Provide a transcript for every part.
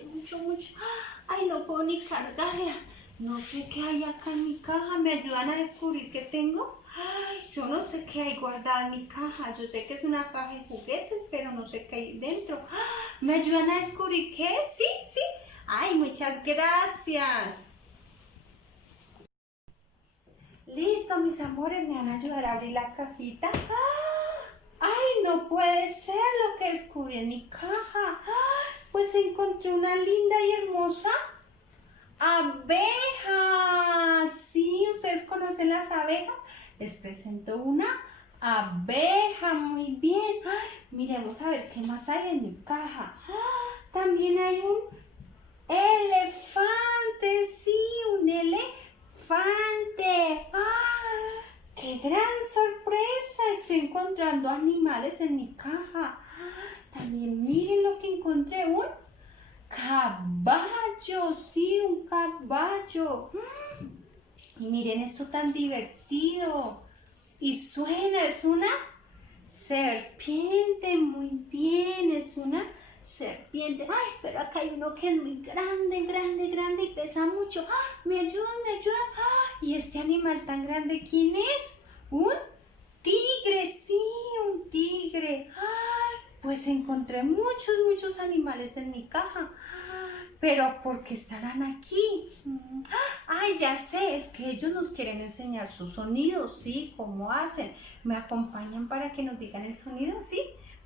mucho, mucho, mucho. Ay, no puedo ni cargarla. No sé qué hay acá en mi caja. ¿Me ayudan a descubrir qué tengo? Ay, yo no sé qué hay guardado en mi caja. Yo sé que es una caja de juguetes, pero no sé qué hay dentro. ¿Me ayudan a descubrir qué es? Sí, sí. Ay, muchas gracias. Listo, mis amores, me van a ayudar a abrir la cajita. ¡Ay, no puede ser lo que descubrí en mi caja! Pues encontré una linda y hermosa abeja. Sí, ¿ustedes conocen las abejas? Les presento una abeja. Muy bien. Miremos a ver qué más hay en mi caja. También hay un elefante. Sí, un elefante. ¡Qué gran sorpresa! Estoy encontrando animales en mi caja. También miren lo que encontré, un caballo, sí, un caballo. Y miren esto tan divertido. Y suena, es una serpiente, muy bien, es una serpiente. Ay, pero acá hay uno que es muy grande, grande, grande y pesa mucho. Me ayudan, me ayudan. ¿Y este animal tan grande quién es? Un tigre, sí, un tigre. Pues encontré muchos, muchos animales en mi caja. Pero ¿por qué estarán aquí? Ay, ya sé, es que ellos nos quieren enseñar sus sonidos, ¿sí? ¿Cómo hacen? ¿Me acompañan para que nos digan el sonido? ¿Sí?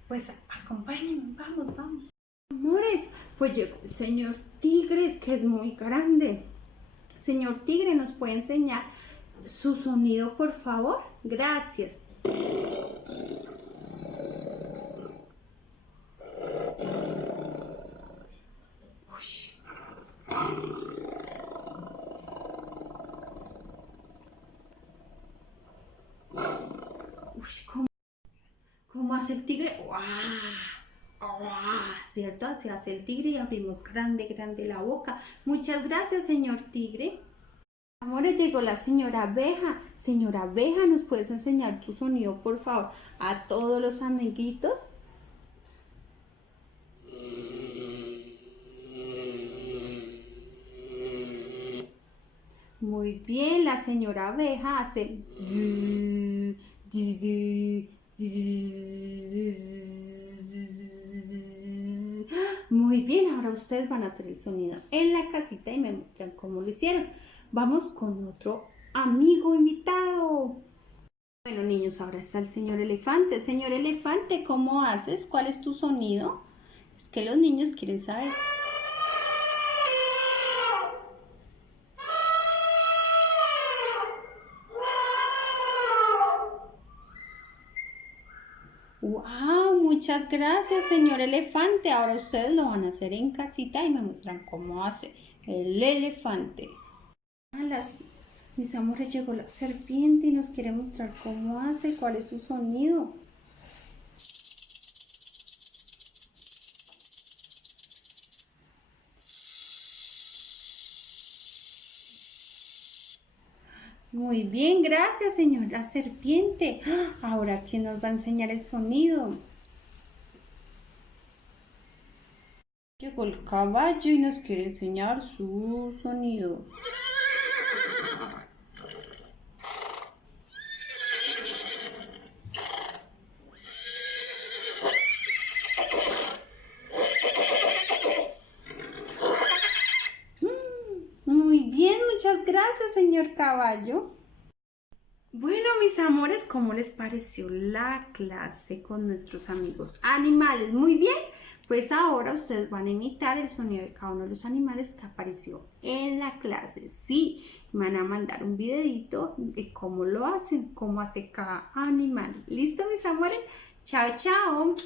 Pues acompáñenme, vamos, vamos. Amores, pues llegó el señor tigre, que es muy grande. Señor tigre, ¿nos puede enseñar su sonido, por favor? Gracias. ¿Cómo hace el tigre? ¡Guau! ¿Cierto? Así hace el tigre y abrimos grande, grande la boca. Muchas gracias, señor tigre. Amores, llegó la señora abeja. Señora abeja, ¿nos puedes enseñar tu sonido, por favor, a todos los amiguitos? Muy bien, la señora abeja hace... Muy bien, ahora ustedes van a hacer el sonido en la casita y me muestran cómo lo hicieron. Vamos con otro amigo invitado. Bueno, niños, ahora está el señor elefante. Señor elefante, ¿cómo haces? ¿Cuál es tu sonido? Es que los niños quieren saber. ¡Wow! Muchas gracias, señor elefante. Ahora ustedes lo van a hacer en casita y me muestran cómo hace el elefante. Mis amores, llegó la serpiente y nos quiere mostrar cómo hace, cuál es su sonido. Muy bien, gracias, señora serpiente. Ahora, ¿quién nos va a enseñar el sonido? Llegó el caballo y nos quiere enseñar su sonido. Muy bien, muchas gracias, señor caballo. Bueno, mis amores, ¿cómo les pareció la clase con nuestros amigos animales? Muy bien, pues ahora ustedes van a imitar el sonido de cada uno de los animales que apareció en la clase. Sí, me van a mandar un videito de cómo lo hacen, cómo hace cada animal. ¿Listo, mis amores? Chao, chao.